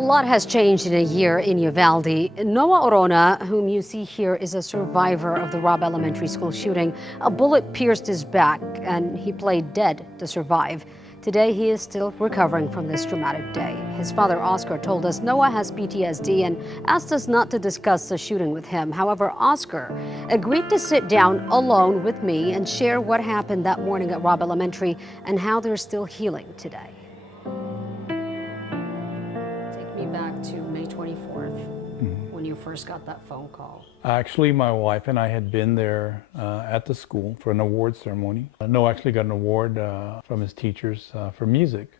A lot has changed in a year in Uvalde. Noah Orona, whom you see here, is a survivor of the Robb Elementary School shooting. A bullet pierced his back, and he played dead to survive. Today, he is still recovering from this traumatic day. His father, Oscar, told us Noah has PTSD and asked us not to discuss the shooting with him. However, Oscar agreed to sit down alone with me and share what happened that morning at Robb Elementary and how they're still healing today. Back to May 24th, when you first got that phone call. Actually, my wife and I had been there at the school for an award ceremony. Noah actually got an award from his teachers for music,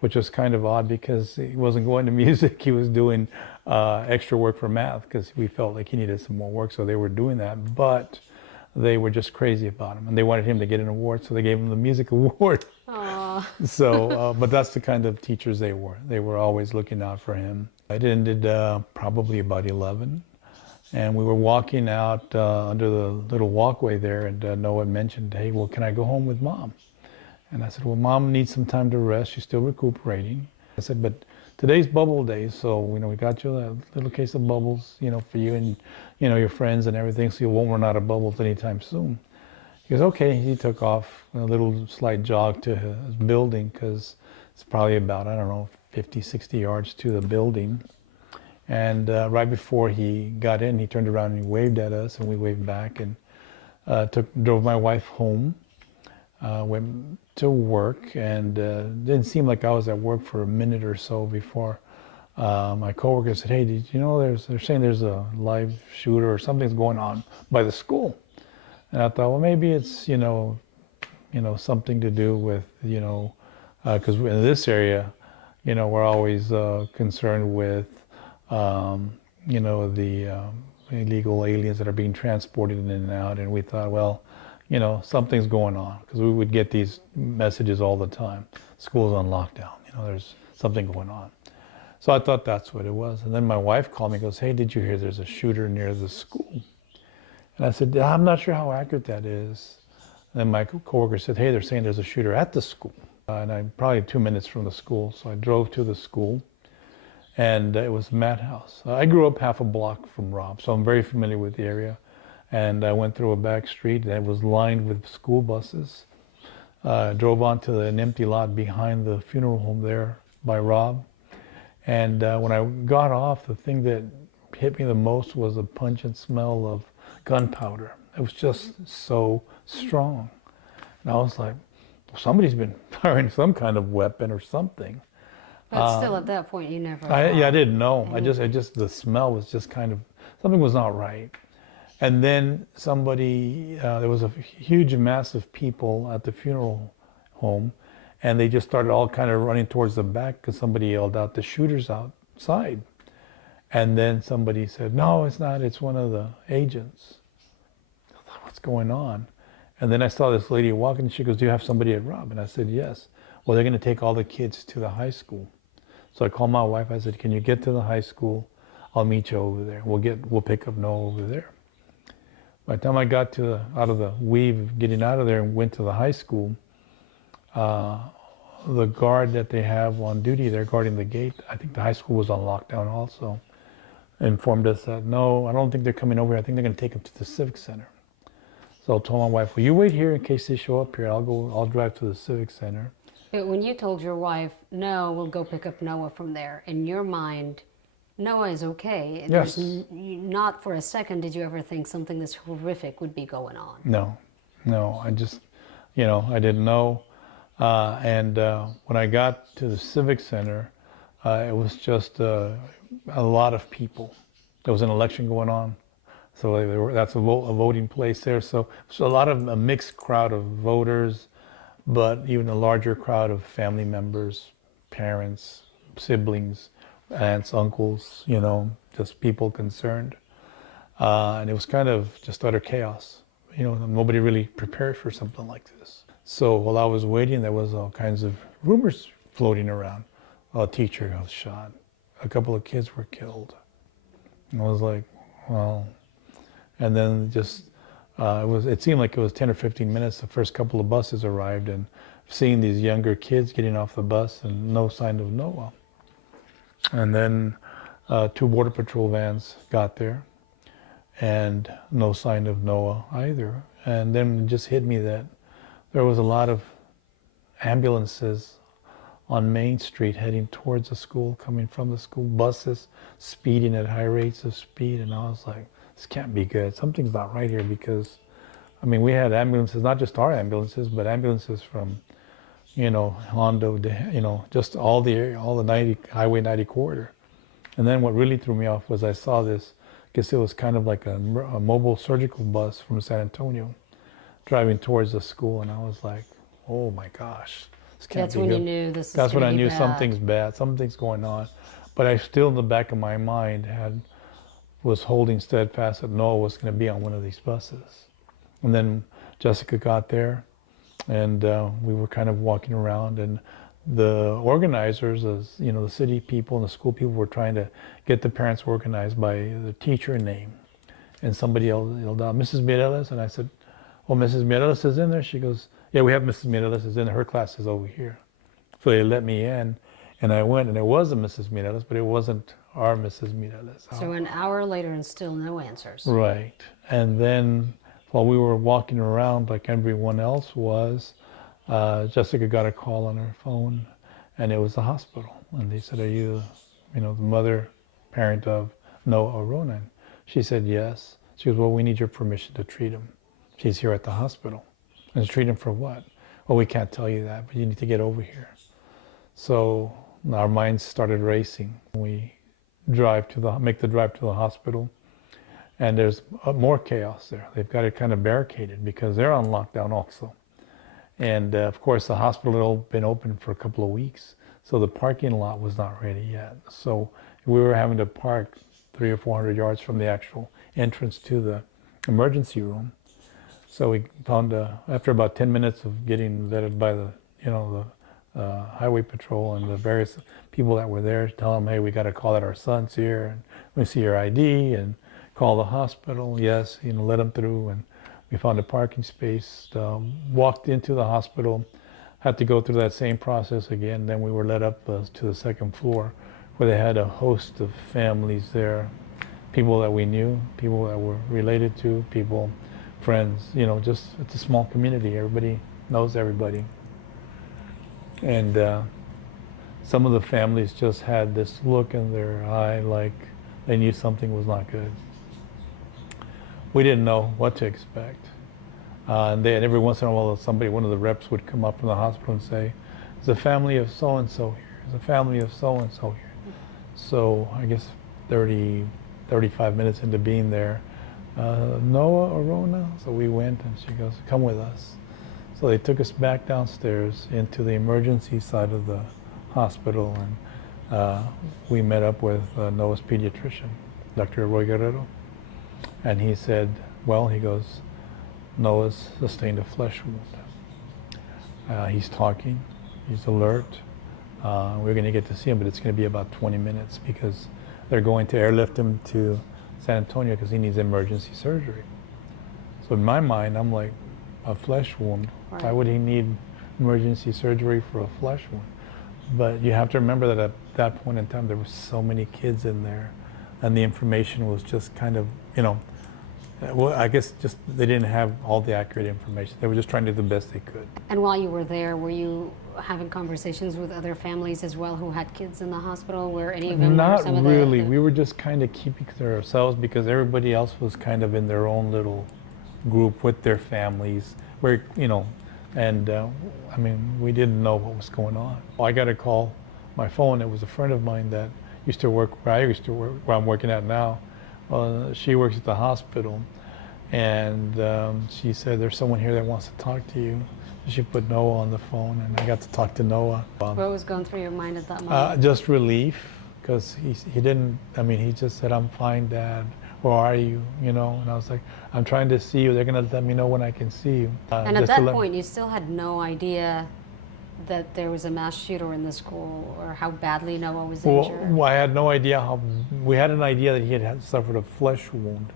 which was kind of odd because he wasn't going to music. He was doing extra work for math because we felt like he needed some more work, so they were doing that. But they were just crazy about him, and they wanted him to get an award, so they gave him the music award. Aww. So, but that's the kind of teachers they were. They were always looking out for him. It ended probably about 11, and we were walking out under the little walkway there, and Noah mentioned, "Hey, well, can I go home with Mom?" And I said, "Well, Mom needs some time to rest. She's still recuperating." I said, "But today's bubble day, so we got you a little case of bubbles, for you and your friends and everything, so you won't run out of bubbles anytime soon." He goes, "Okay." He took off a little slight jog to his building because it's probably about, I don't know, 50, 60 yards to the building. And right before he got in, he turned around and he waved at us, and we waved back, and drove my wife home. Went to work, and didn't seem like I was at work for a minute or so before my coworker said, "Hey, did you know they're saying there's a live shooter or something's going on by the school?" And I thought, well, maybe it's something to do with because in this area, we're always concerned with the illegal aliens that are being transported in and out, and we thought, well, something's going on, because we would get these messages all the time. School's on lockdown, there's something going on. So I thought that's what it was. And then my wife called me and goes, "Hey, did you hear there's a shooter near the school?" And I said, "I'm not sure how accurate that is." And then my coworker said, "Hey, they're saying there's a shooter at the school." And I'm probably 2 minutes from the school, so I drove to the school, and it was a madhouse. I grew up half a block from Robb, so I'm very familiar with the area. And I went through a back street that was lined with school buses. Drove onto an empty lot behind the funeral home there by Robb. And when I got off, the thing that hit me the most was the pungent smell of gunpowder. It was just so strong. And I was like, well, somebody's been firing some kind of weapon or something. But still, at that point, you never. I didn't know. I just the smell was just kind of, something was not right. And then somebody, there was a huge mass of people at the funeral home, and they just started all kind of running towards the back because somebody yelled out, "The shooter's outside." And then somebody said, "No, it's not, it's one of the agents." I thought, what's going on? And then I saw this lady walking, and she goes, "Do you have somebody at Robb?" And I said, "Yes." "Well, they're going to take all the kids to the high school." So I called my wife, I said, "Can you get to the high school? I'll meet you over there. We'll pick up Noah over there." By the time I got out of the weave of getting out of there and went to the high school, the guard that they have on duty there guarding the gate, I think the high school was on lockdown also, informed us that, "No, I don't think they're coming over here. I think they're going to take them to the civic center." So I told my wife, "Will you wait here in case they show up here? I'll drive to the civic center." But when you told your wife, "No, we'll go pick up Noah from there," in your mind, Noah is okay. Yes. Not for a second did you ever think something this horrific would be going on. No, I just, I didn't know. And when I got to the civic center, it was just a lot of people. There was an election going on, so that's a voting place there. So a lot of a mixed crowd of voters, but even a larger crowd of family members, parents, siblings, aunts, uncles, just people concerned. And it was kind of just utter chaos. Nobody really prepared for something like this. So while I was waiting, there was all kinds of rumors floating around. A teacher was shot. A couple of kids were killed. And I was like, well, and then just, it seemed like it was 10 or 15 minutes. The first couple of buses arrived, and seeing these younger kids getting off the bus and no sign of Noah. And then 2 Border Patrol vans got there, and no sign of Noah either. And then it just hit me that there was a lot of ambulances on Main Street heading towards the school, coming from the school, buses speeding at high rates of speed. And I was like, this can't be good. Something's not right here, because, I mean, we had ambulances, not just our ambulances, but ambulances from, Hondo, just all the 90, Highway 90 corridor. And then what really threw me off was I saw this, I guess it was kind of like a mobile surgical bus from San Antonio driving towards the school. And I was like, oh my gosh, this can't That's be when good. you knew this is That's when I gonna be knew bad. something's bad, something's going on. But I still, in the back of my mind, was holding steadfast that Noah was going to be on one of these buses. And then Jessica got there, and we were kind of walking around, and the organizers, the city people and the school people, were trying to get the parents organized by the teacher name. And somebody yelled out, Mrs. Mireles, and I said, oh, Mrs. Mireles is in there? She goes, yeah, we have Mrs. Mireles is in there. Her class is over here. So they let me in, and I went, and it was a Mrs. Mireles, but it wasn't our Mrs. Mireles. So an hour later and still no answers. Right. And then while we were walking around like everyone else was, Jessica got a call on her phone, and it was the hospital. And they said, are you, the mother, parent of Noah Orona? She said, yes. She goes, well, we need your permission to treat him. She's here at the hospital. And to treat him for what? Well, we can't tell you that, but you need to get over here. So our minds started racing. We make the drive to the hospital, and there's more chaos there. They've got it kind of barricaded because they're on lockdown also. And of course, the hospital had been open for a couple of weeks, so the parking lot was not ready yet. So we were having to park 300 or 400 yards from the actual entrance to the emergency room. So we found, after about 10 minutes of getting vetted by the highway patrol and the various people that were there, tell them, hey, we got to call that our son's here, and we see your ID, and call the hospital. Yes, let them through, and we found a parking space, walked into the hospital, had to go through that same process again. Then we were led up to the second floor, where they had a host of families there, people that we knew, people that were related to, people, friends, just, it's a small community. Everybody knows everybody. And some of the families just had this look in their eye like they knew something was not good. We didn't know what to expect. And every once in a while, one of the reps would come up from the hospital and say, there's a family of so-and-so here. There's a family of so-and-so here. So I guess 35 minutes into being there, Noah Orona? So we went, and she goes, come with us. So they took us back downstairs into the emergency side of the hospital, and we met up with Noah's pediatrician, Dr. Roy Guerrero. And he said, well, he goes, Noah's sustained a flesh wound. He's talking, he's alert. We're going to get to see him, but it's going to be about 20 minutes because they're going to airlift him to San Antonio because he needs emergency surgery. So in my mind, I'm like, a flesh wound. Right. Why would he need emergency surgery for a flesh wound? But you have to remember that at that point in time, there were so many kids in there, and the information was just kind of, well, I guess just they didn't have all the accurate information. They were just trying to do the best they could. And while you were there, were you having conversations with other families as well who had kids in the hospital? Were any of them? Not some really. Of the... We were just kind of keeping to ourselves because everybody else was kind of in their own little group with their families, where and I mean, we didn't know what was going on. I got a call, my phone. It was a friend of mine that used to work where I used to work, where I'm working at now. She works at the hospital, and she said, "There's someone here that wants to talk to you." She put Noah on the phone, and I got to talk to Noah. What was going through your mind at that moment? Just relief, because he didn't. I mean, he just said, "I'm fine, Dad. Where are you?" And I was like, "I'm trying to see you. They're gonna let me know when I can see you." And at that point, you still had no idea that there was a mass shooter in the school or how badly Noah was injured. Well, I had no idea how. We had an idea that he had suffered a flesh wound.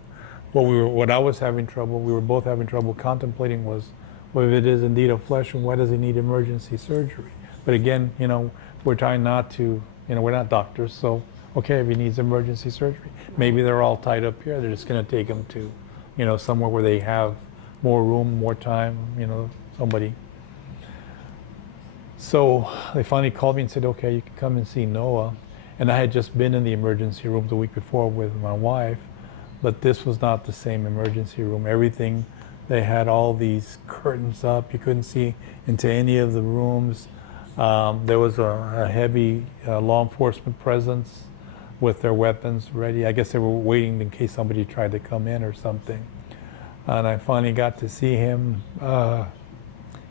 What I was having trouble, we were both having trouble contemplating was, well, if it is indeed a flesh wound, why does he need emergency surgery? But again, we're trying not to we're not doctors, so okay, if he needs emergency surgery, maybe they're all tied up here. They're just going to take him to, somewhere where they have more room, more time, somebody. So they finally called me and said, okay, you can come and see Noah. And I had just been in the emergency room the week before with my wife, but this was not the same emergency room. Everything, they had all these curtains up. You couldn't see into any of the rooms. There was a heavy law enforcement presence with their weapons ready. I guess they were waiting in case somebody tried to come in or something. And I finally got to see him.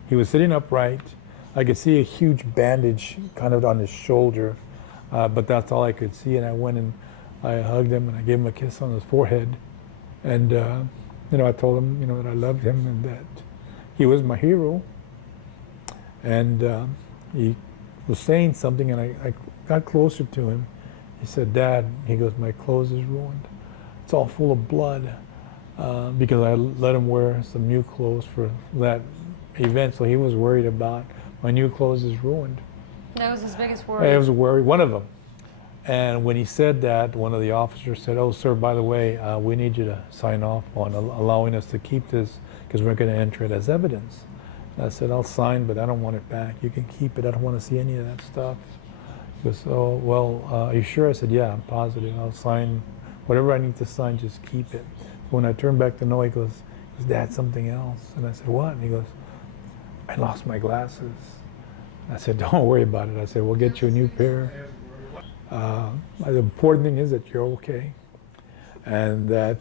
He was sitting upright. I could see a huge bandage kind of on his shoulder, but that's all I could see. And I went and I hugged him and I gave him a kiss on his forehead. And, I told him, that I loved him and that he was my hero. And he was saying something and I got closer to him. He said, Dad, he goes, my clothes is ruined. It's all full of blood because I let him wear some new clothes for that event. So he was worried about my new clothes is ruined. That was his biggest worry. It was a worry, one of them. And when he said that, one of the officers said, oh, sir, by the way, we need you to sign off on allowing us to keep this because we're going to enter it as evidence. And I said, I'll sign, but I don't want it back. You can keep it. I don't want to see any of that stuff. He goes, oh, well, are you sure? I said, yeah, I'm positive. I'll sign whatever I need to sign, just keep it. When I turned back to Noah, he goes, Dad, something else. And I said, what? And he goes, I lost my glasses. I said, don't worry about it. I said, we'll get you a new pair. The important thing is that you're okay and that,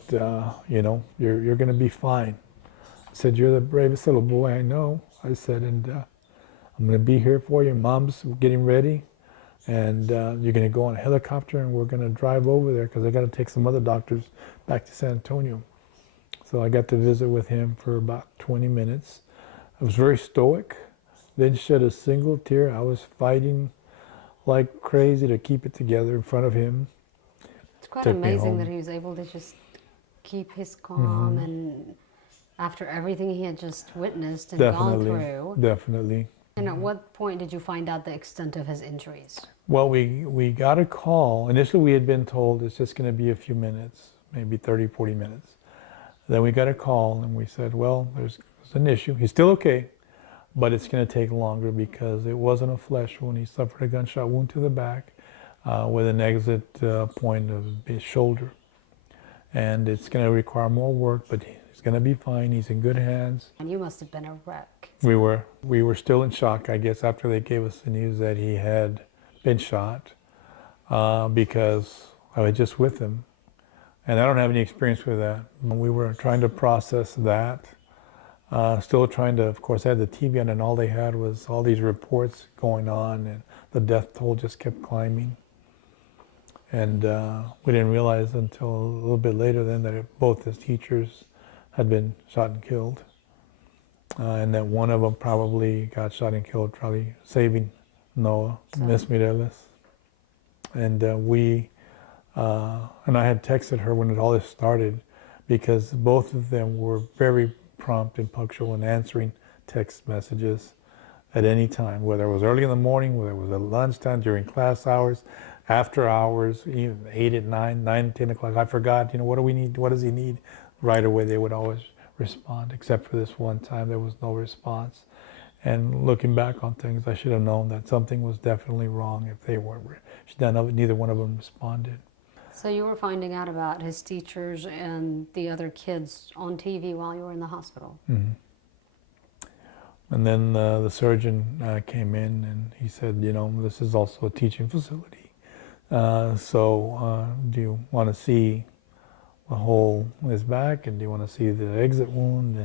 you're going to be fine. I said, you're the bravest little boy I know. I said, and I'm going to be here for you. Mom's getting ready and you're going to go on a helicopter and we're going to drive over there because I got to take some other doctors back to San Antonio. So I got to visit with him for about 20 minutes. I was very stoic, didn't shed a single tear. I was fighting like crazy to keep it together in front of him. It's quite amazing that he was able to just keep his calm and after everything he had just witnessed and gone through. Definitely. And at what point did you find out the extent of his injuries? Well, we got a call. Initially we had been told it's just going to be a few minutes, maybe 30, 40 minutes. Then we got a call and we said, well, there's an issue. He's still okay, but it's going to take longer because it wasn't a flesh wound. He suffered a gunshot wound to the back with an exit point of his shoulder. And it's going to require more work, but he's going to be fine. He's in good hands. And you must have been a wreck. We were still in shock, I guess, after they gave us the news that he had been shot because I was just with him. And I don't have any experience with that. We were trying to process that. Still trying to, of course, I had the TV on and all they had was all these reports going on and the death toll just kept climbing. And we didn't realize until a little bit later then that both his teachers had been shot and killed. And that one of them probably got shot and killed, probably saving Noah, Miss Mireles. And and I had texted her when all this started because both of them were very prompt and punctual in answering text messages at any time, whether it was early in the morning, whether it was at lunchtime, during class hours, after hours, even 8 at 9, 10 o'clock. I forgot, what do we need? What does he need? Right away, they would always respond, except for this one time, there was no response. And looking back on things, I should have known that something was definitely wrong if they weren't, neither one of them responded. So you were finding out about his teachers and the other kids on TV while you were in the hospital. Mm-hmm. And then the surgeon came in and he said, this is also a teaching facility. So do you want to see the hole in his back and do you want to see the exit wound?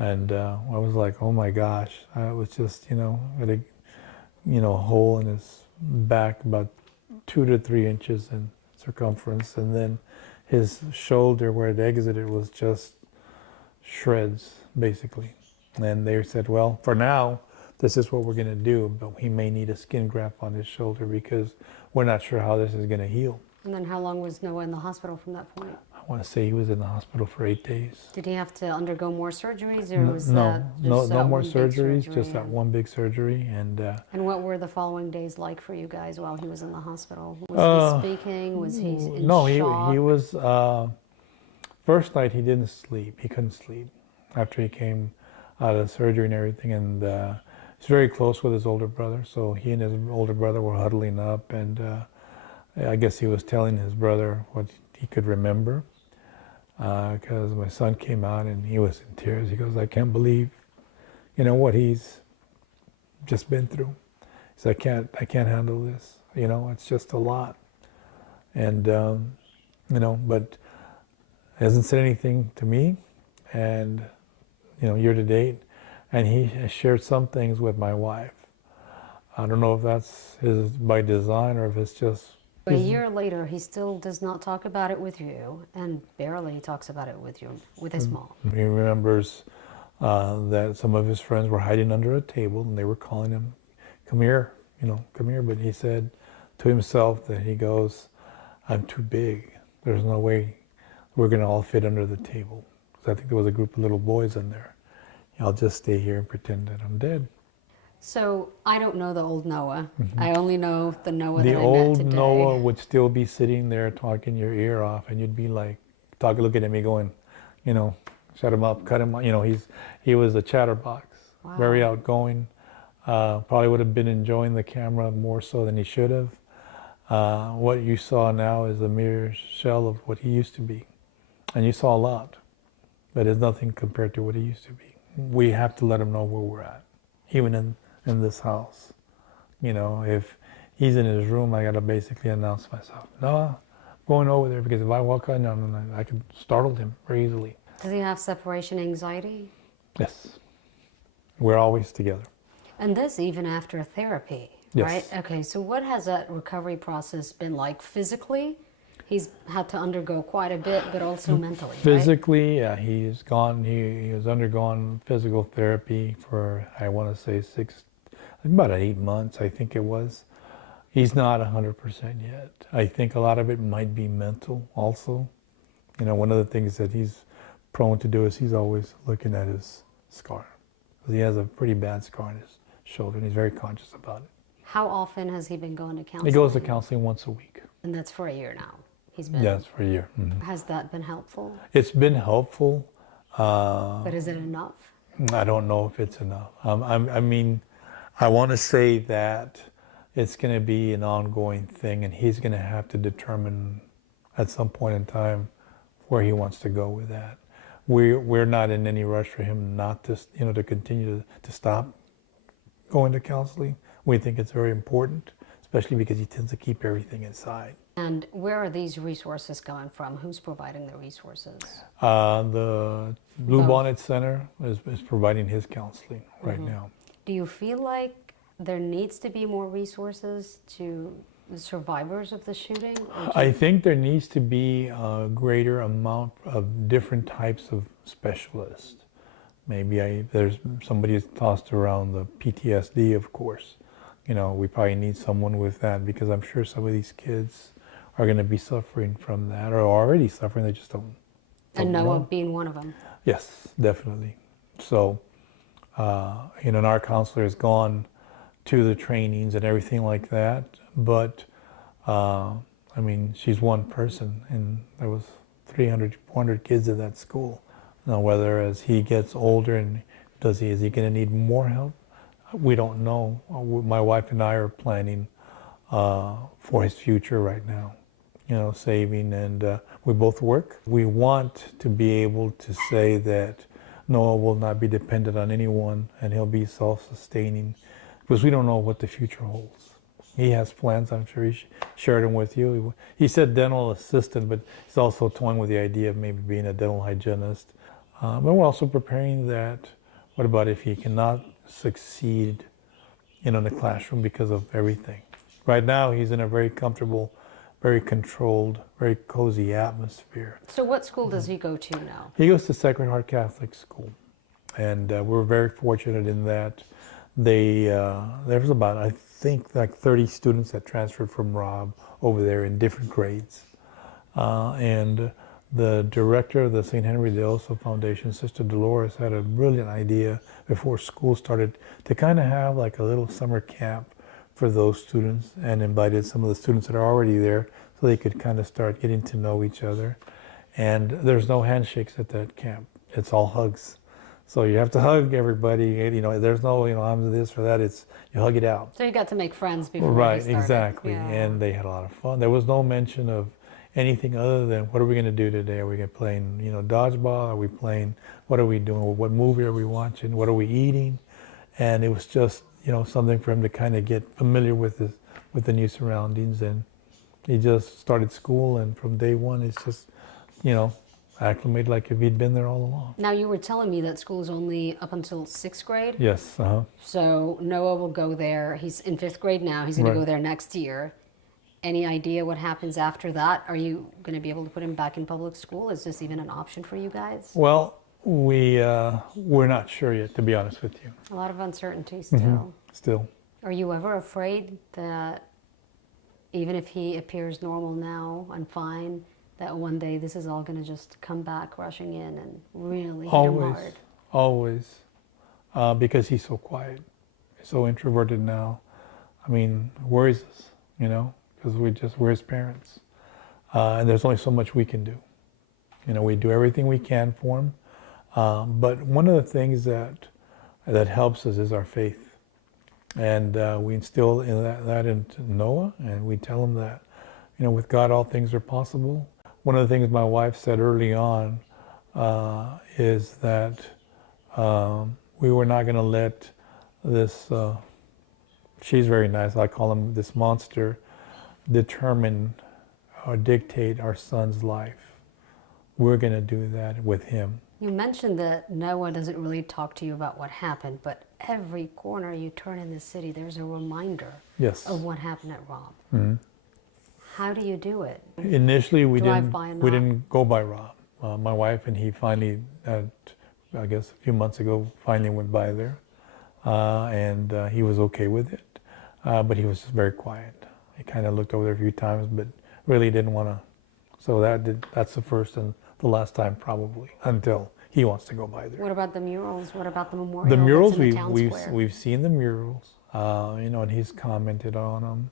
And I was like, oh my gosh. I was just, had a hole in his back about 2 to 3 inches in circumference, and then his shoulder where it exited was just shreds, basically. And they said, well, for now, this is what we're going to do, but he may need a skin graft on his shoulder because we're not sure how this is going to heal. And then how long was Noah in the hospital from that point? want to say he was in the hospital for 8 days. Did he have to undergo more surgeries, or was No, that no, just no that more one big surgeries, surgery just that and- one big surgery. And what were the following days like for you guys while he was in the hospital? Was he speaking? Was he in no, shock? he was, first night he didn't sleep. He couldn't sleep after he came out of the surgery and everything. And he's very close with his older brother. So he and his older brother were huddling up, and I guess he was telling his brother what he could remember. Because my son came out and he was in tears. He goes, I can't believe, what he's just been through. He said, I can't handle this. It's just a lot. And, but he hasn't said anything to me, and, year to date. And he has shared some things with my wife. I don't know if that's by design or if it's just... A year later, he still does not talk about it with you, and barely talks about it with his mom. He remembers that some of his friends were hiding under a table, and they were calling him, come here, come here. But he said to himself that he goes, I'm too big. There's no way we're going to all fit under the table. Because I think there was a group of little boys in there. I'll just stay here and pretend that I'm dead. So I don't know the old Noah. I only know the Noah The that I met old today. Noah would still be sitting there talking your ear off, and you'd be like, looking at me going, shut him up, cut him off. He was a chatterbox, Wow. very outgoing. Probably would have been enjoying the camera more so than he should have. What you saw now is a mere shell of what he used to be. And you saw a lot, but it's nothing compared to what he used to be. We have to let him know where we're at, even in this house. If he's in his room, I gotta basically announce myself. No, I'm going over there, because if I walk in on him, I could startle him very easily. Does he have separation anxiety? Yes. We're always together. And this even after therapy, Yes. right? Okay, so what has that recovery process been like physically? He's had to undergo quite a bit, but also mentally, right? Physically, yeah, he has undergone physical therapy for, I want to say about 8 months, I think it was. He's not 100% yet. I think a lot of it might be mental also. One of the things that he's prone to do is he's always looking at his scar. He has a pretty bad scar on his shoulder, and he's very conscious about it. How often has he been going to counseling? He goes to counseling once a week. And that's for a year now. He's been. Yes, for a year. Mm-hmm. Has that been helpful? It's been helpful. But is it enough? I don't know if it's enough. I want to say that it's going to be an ongoing thing, and he's going to have to determine at some point in time where he wants to go with that. We're not in any rush for him not to, to continue to stop going to counseling. We think it's very important, especially because he tends to keep everything inside. And where are these resources coming from? Who's providing the resources? The Blue Bonnet Center is providing his counseling right now. Do you feel like there needs to be more resources to the survivors of the shooting? I think there needs to be a greater amount of different types of specialists. Maybe there's somebody who's tossed around the PTSD, of course. We probably need someone with that, because I'm sure some of these kids are going to be suffering from that, or already suffering. They just don't And Noah know. being one of them. Yes, definitely. So, and our counselor has gone to the trainings and everything like that, but she's one person, and there was 300, 400 kids in that school. Now, whether as he gets older and is he going to need more help? We don't know. My wife and I are planning for his future right now, saving, and we both work. We want to be able to say that Noah will not be dependent on anyone, and he'll be self-sustaining, because we don't know what the future holds. He has plans, I'm sure he shared them with you. He said dental assistant, but he's also toying with the idea of maybe being a dental hygienist. But we're also preparing that, what about if he cannot succeed in the classroom because of everything? Right now, he's in a very comfortable, very controlled, very cozy atmosphere. So what school does he go to now? He goes to Sacred Heart Catholic School, and we're very fortunate in that there's about, I think, like 30 students that transferred from Rob over there in different grades, and the director of the St. Henry de Oso Foundation, Sister Dolores, had a brilliant idea before school started to kind of have like a little summer camp for those students, and invited some of the students that are already there so they could kind of start getting to know each other. And there's no handshakes at that camp. It's all hugs. So you have to hug everybody. You know, there's no, you know, I'm this or that. It's, you hug it out. So you got to make friends before Right, you started. exactly. Yeah. And they had a lot of fun. There was no mention of anything other than what are we going to do today? Are we going to play, you know, dodgeball? Are we playing? What are we doing? What movie are we watching? What are we eating? And it was just, you know, something for him to kind of get familiar with the new surroundings. And he just started school, and from day one, it's just, you know, acclimated like if he'd been there all along. Now, you were telling me that school is only up until 6th grade. Yes. So Noah will go there. He's in 5th grade now. He's going to go there next year. Any idea what happens after that? Are you going to be able to put him back in public school? Is this even an option for you guys? Well, we're not sure yet, to be honest with you. A lot of uncertainty still. Still. Are you ever afraid that even if he appears normal now and fine, that one day this is all going to just come back rushing in and really hit him hard? Always. Because he's so quiet. He's so introverted now. I mean, worries us, you know, because we're his parents. And there's only so much we can do. You know, we do everything we can for him. But one of the things that helps us is our faith. And we instill in that into Noah, and we tell him that, you know, with God all things are possible. One of the things my wife said early on is that we were not going to let this, she's very nice, I call him this monster, determine or dictate our son's life. We're going to do that with him. You mentioned that Noah doesn't really talk to you about what happened, but every corner you turn in the city, there's a reminder of what happened at Rob. Mm-hmm. How do you do it? Initially, we didn't go by Rob. My wife and he finally, I guess a few months ago, finally went by there, and he was okay with it, but he was very quiet. He kind of looked over there a few times, but really didn't want to. So that's the first and the last time probably, until he wants to go by there. What about the murals? What about the memorial? The murals, square? we've seen the murals, you know, and he's commented on them.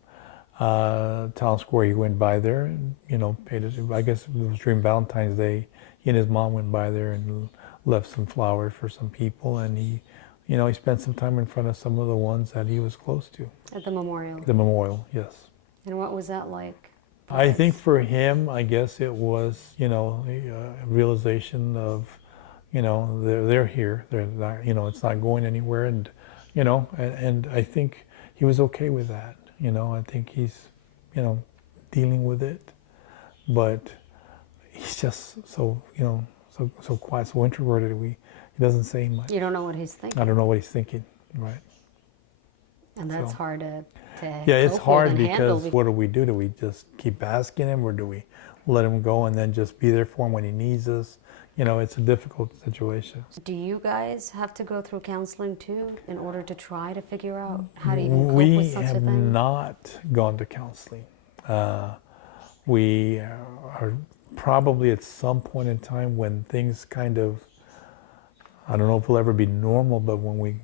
Town Square, he went by there and, you know, paid it. I guess it was during Valentine's Day. He and his mom went by there and left some flowers for some people, and he, you know, he spent some time in front of some of the ones that he was close to. At the memorial? The memorial, yes. And what was that like? I think for him, I guess it was, you know, a realization of, you know, they're here. They're not, you know, it's not going anywhere, and, you know, and I think he was okay with that. You know, I think he's, you know, dealing with it, but he's just so, you know, so quiet, so introverted. He doesn't say much. You don't know what he's thinking. I don't know what he's thinking, right? And that's hard to yeah, it's hard handle. Because what do? Do we just keep asking him, or do we let him go and then just be there for him when he needs us? You know, it's a difficult situation. Do you guys have to go through counseling too in order to try to figure out how to even cope with such a thing? We have not gone to counseling. We are probably at some point in time when things kind of, I don't know if it'll ever be normal, but when we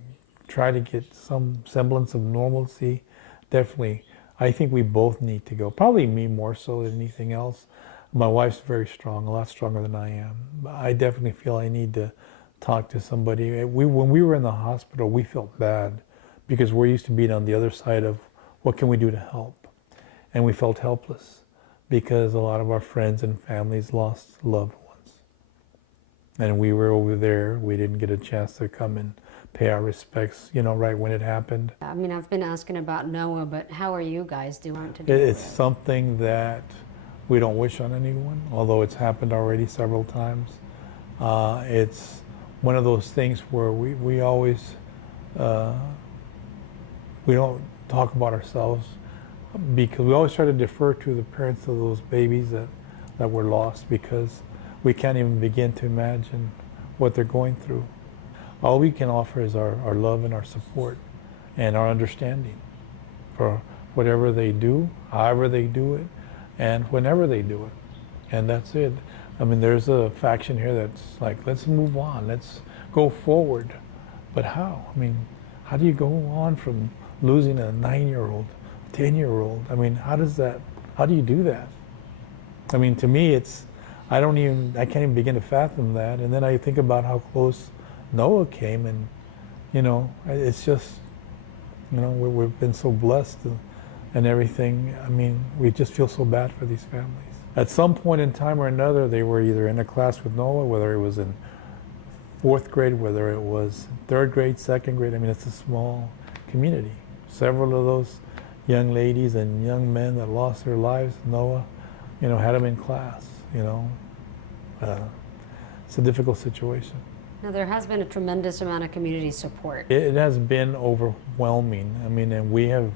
try to get some semblance of normalcy, definitely, I think we both need to go. Probably me more so than anything else. My wife's very strong, a lot stronger than I am. I definitely feel I need to talk to somebody. When we were in the hospital, we felt bad because we're used to being on the other side of what can we do to help. And we felt helpless because a lot of our friends and families lost loved ones. And we were over there. We didn't get a chance to come and pay our respects, you know, right when it happened. I mean, I've been asking about Noah, but how are you guys doing to do It's something that we don't wish on anyone, although it's happened already several times. It's one of those things where we always, we don't talk about ourselves because we always try to defer to the parents of those babies that were lost, because we can't even begin to imagine what they're going through. All we can offer is our love and our support and our understanding for whatever they do, however they do it, and whenever they do it. And that's it. I mean, there's a faction here that's like, let's move on, let's go forward. But how? I mean, how do you go on from losing a 9-year-old, 10-year-old? I mean, how do you do that? I mean, to me, I can't even begin to fathom that. And then I think about how close Noah came, and, it's just, we've been so blessed and everything. I mean, we just feel so bad for these families. At some point in time or another, they were either in a class with Noah, whether it was in 4th grade, whether it was 3rd grade, 2nd grade. I mean, it's a small community. Several of those young ladies and young men that lost their lives, Noah, had them in class, It's a difficult situation. Now, there has been a tremendous amount of community support. It has been overwhelming. I mean, and we have,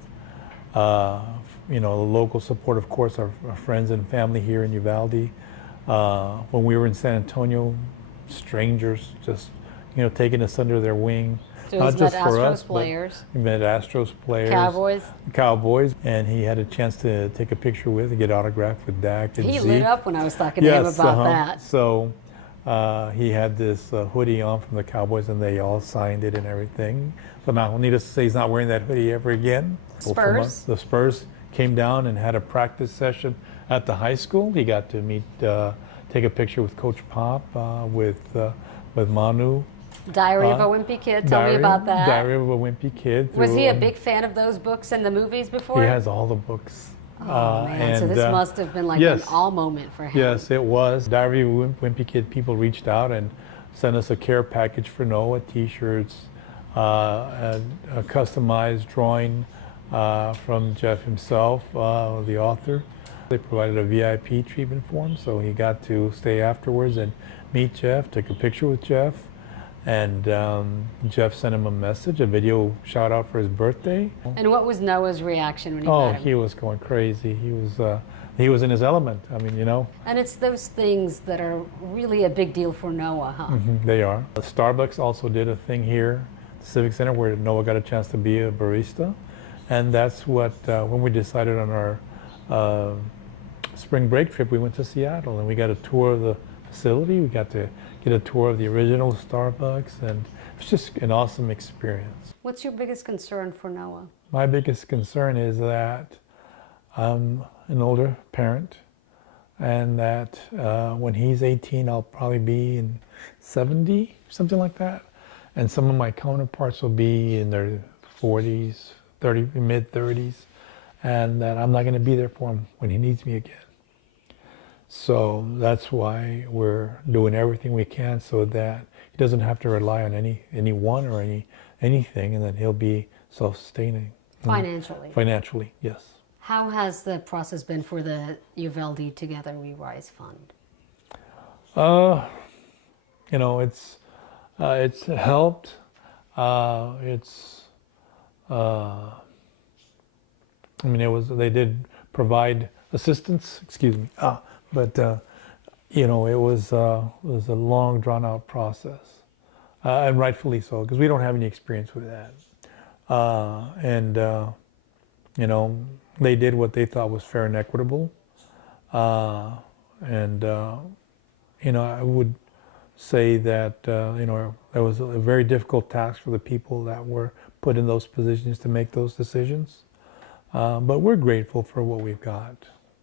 the local support, of course, our friends and family here in Uvalde. When we were in San Antonio, strangers just, taking us under their wing. So not just for us, players. We met Astros players. Cowboys. And he had a chance to take a picture with and get autographed with Dak and He Zeke. lit up when I was talking to him about that. So he had this hoodie on from the Cowboys, and they all signed it and everything. But now, needless to say, he's not wearing that hoodie ever again. Spurs. The Spurs came down and had a practice session at the high school. He got to take a picture with Coach Pop, with Manu. Diary of a Wimpy Kid. Tell me about that. Diary of a Wimpy Kid. Was he a big fan of those books and the movies before? He has all the books. Oh, man. So this must have been like an all moment for him. Yes, it was. Diary of a Wimpy Kid people reached out and sent us a care package for Noah, T-shirts, a customized drawing from Jeff himself, the author. They provided a VIP treatment for him, so he got to stay afterwards and meet Jeff, take a picture with Jeff. And Jeff sent him a message, a video shout out for his birthday. And what was Noah's reaction when he met him? Oh, he was going crazy. He was in his element. I mean, And it's those things that are really a big deal for Noah, huh? Mm-hmm, they are. Starbucks also did a thing here, the Civic Center, where Noah got a chance to be a barista. And that's what, when we decided on our spring break trip, we went to Seattle and we got a tour of the facility. We got to get a tour of the original Starbucks, and it's just an awesome experience. What's your biggest concern for Noah? My biggest concern is that I'm an older parent, and that when he's 18, I'll probably be in 70, something like that. And some of my counterparts will be in their 40s, mid-30s, and that I'm not going to be there for him when he needs me again. So that's why we're doing everything we can so that he doesn't have to rely on anyone or anything, and that he'll be self-sustaining. Financially? Financially, yes. How has the process been for the Uvalde Together We Rise Fund? It's helped. They did provide assistance, but it was a long, drawn-out process, and rightfully so, because we don't have any experience with that. They did what they thought was fair and equitable, I would say that that was a very difficult task for the people that were put in those positions to make those decisions. But we're grateful for what we've got.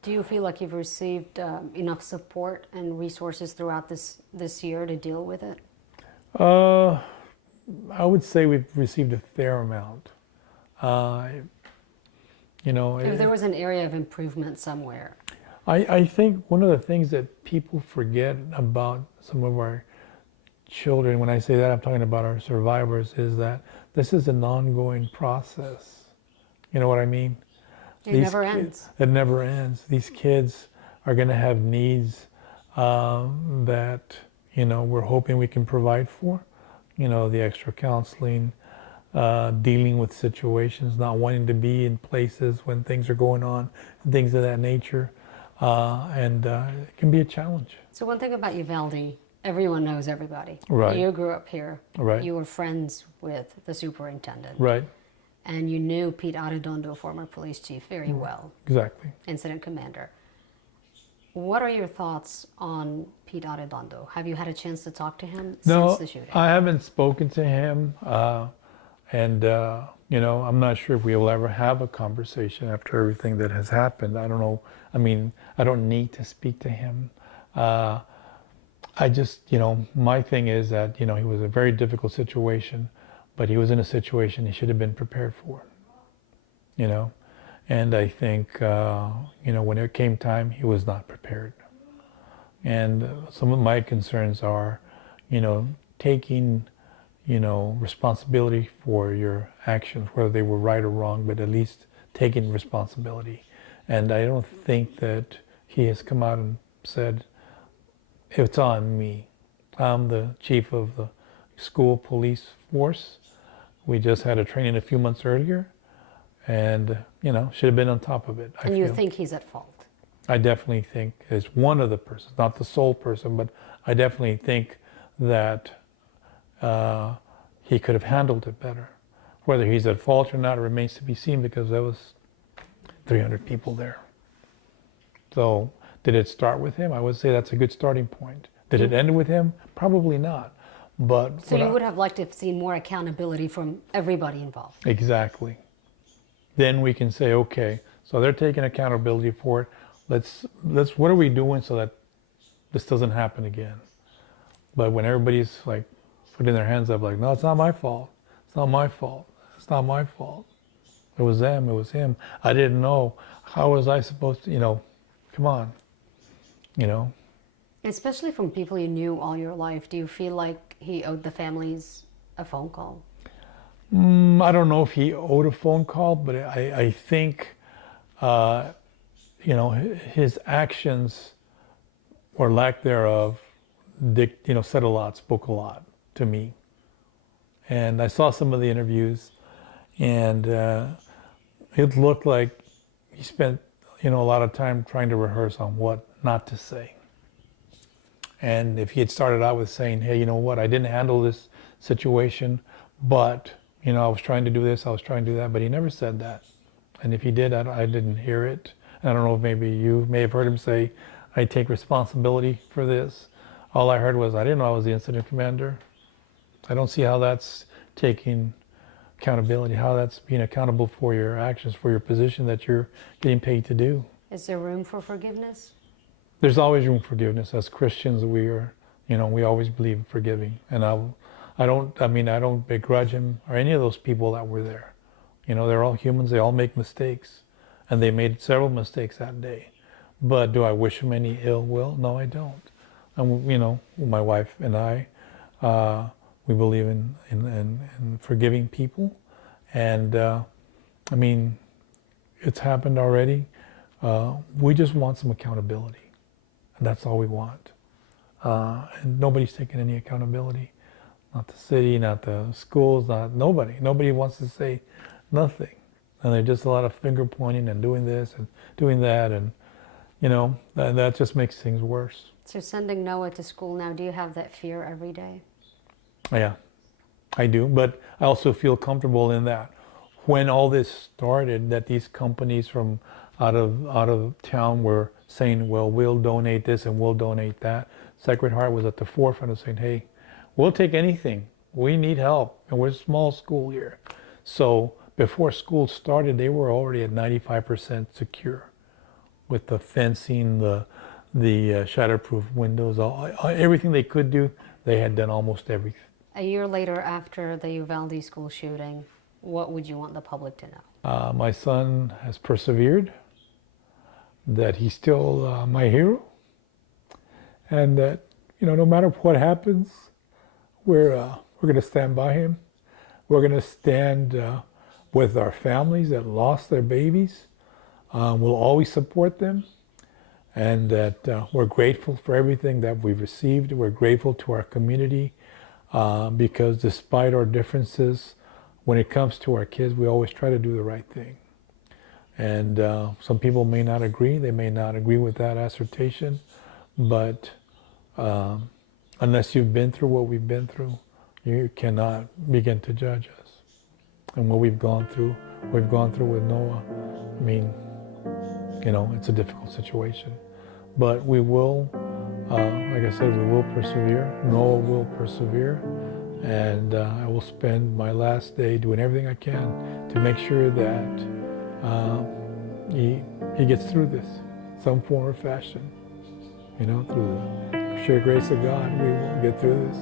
Do you feel like you've received enough support and resources throughout this year to deal with it? I would say we've received a fair amount. If there was an area of improvement somewhere. I think one of the things that people forget about some of our children, when I say that, I'm talking about our survivors, is that this is an ongoing process. You know what I mean? It never ends. It never ends. These kids are going to have needs that, we're hoping we can provide for. The extra counseling, dealing with situations, not wanting to be in places when things are going on, things of that nature. It can be a challenge. So one thing about Uvalde, everyone knows everybody. Right. You grew up here. Right. You were friends with the superintendent. Right. And you knew Pete Arredondo, former police chief, very well. Exactly. Incident commander. What are your thoughts on Pete Arredondo? Have you had a chance to talk to him since No, the shooting? I haven't spoken to him, and I'm not sure if we will ever have a conversation after everything that has happened. I don't know. I mean, I don't need to speak to him. I just, my thing is that, he was a very difficult situation, but he was in a situation he should have been prepared for, you know. And I think, when it came time, he was not prepared. And some of my concerns are, taking, responsibility for your actions, whether they were right or wrong, but at least taking responsibility. And I don't think that he has come out and said, it's on me. I'm the chief of the school police force. We just had a training a few months earlier, and, should have been on top of it. And you think he's at fault? I definitely think as one of the persons, not the sole person, but I definitely think that he could have handled it better. Whether he's at fault or not remains to be seen, because there was 300 people there. So did it start with him? I would say that's a good starting point. Did it end with him? Probably not. But so you would have liked to have seen more accountability from everybody involved. Exactly. Then we can say, okay, so they're taking accountability for it. Let's what are we doing so that this doesn't happen again? But when everybody's like putting their hands up, like, no, it's not my fault. It's not my fault. It's not my fault. It was them. It was him. I didn't know. How was I supposed to? Come on. Especially from people you knew all your life, do you feel like he owed the families a phone call? I don't know if he owed a phone call, but I think, his actions or lack thereof, said a lot, spoke a lot to me. And I saw some of the interviews, and it looked like he spent, a lot of time trying to rehearse on what not to say. And if he had started out with saying, hey, you know what, I didn't handle this situation, but, I was trying to do this, I was trying to do that, but he never said that. And if he did, I didn't hear it. I don't know if maybe you may have heard him say, I take responsibility for this. All I heard was, I didn't know I was the incident commander. I don't see how that's taking accountability, how that's being accountable for your actions, for your position that you're getting paid to do. Is there room for forgiveness? There's always room for forgiveness. As Christians, we are, we always believe in forgiving. And I don't begrudge him or any of those people that were there. They're all humans. They all make mistakes. And they made several mistakes that day. But do I wish them any ill will? No, I don't. And, my wife and I, we believe in forgiving people. And, it's happened already. We just want some accountability. And that's all we want. And nobody's taking any accountability. Not the city, not the schools, nobody. Nobody wants to say nothing. And there's just a lot of finger pointing and doing this and doing that. And, that just makes things worse. So sending Noah to school now, do you have that fear every day? Yeah, I do. But I also feel comfortable in that. When all this started, that these companies from out of town were saying, well, we'll donate this and we'll donate that. Sacred Heart was at the forefront of saying, hey, we'll take anything. We need help. And we're a small school here. So before school started, they were already at 95% secure with the fencing, the shatterproof windows, everything they could do, they had done almost everything. A year later, after the Uvalde school shooting, what would you want the public to know? My son has persevered, that he's still my hero, and that, no matter what happens, we're going to stand by him. We're going to stand with our families that lost their babies. We'll always support them, and that we're grateful for everything that we've received. We're grateful to our community because despite our differences, when it comes to our kids, we always try to do the right thing. And some people may not agree. They may not agree with that assertion, but unless you've been through what we've been through, you cannot begin to judge us. And what we've gone through with Noah, it's a difficult situation. But we will, like I said, we will persevere. Noah will persevere. And I will spend my last day doing everything I can to make sure that he gets through this, some form or fashion. You know, through the sheer grace of God, we will get through this.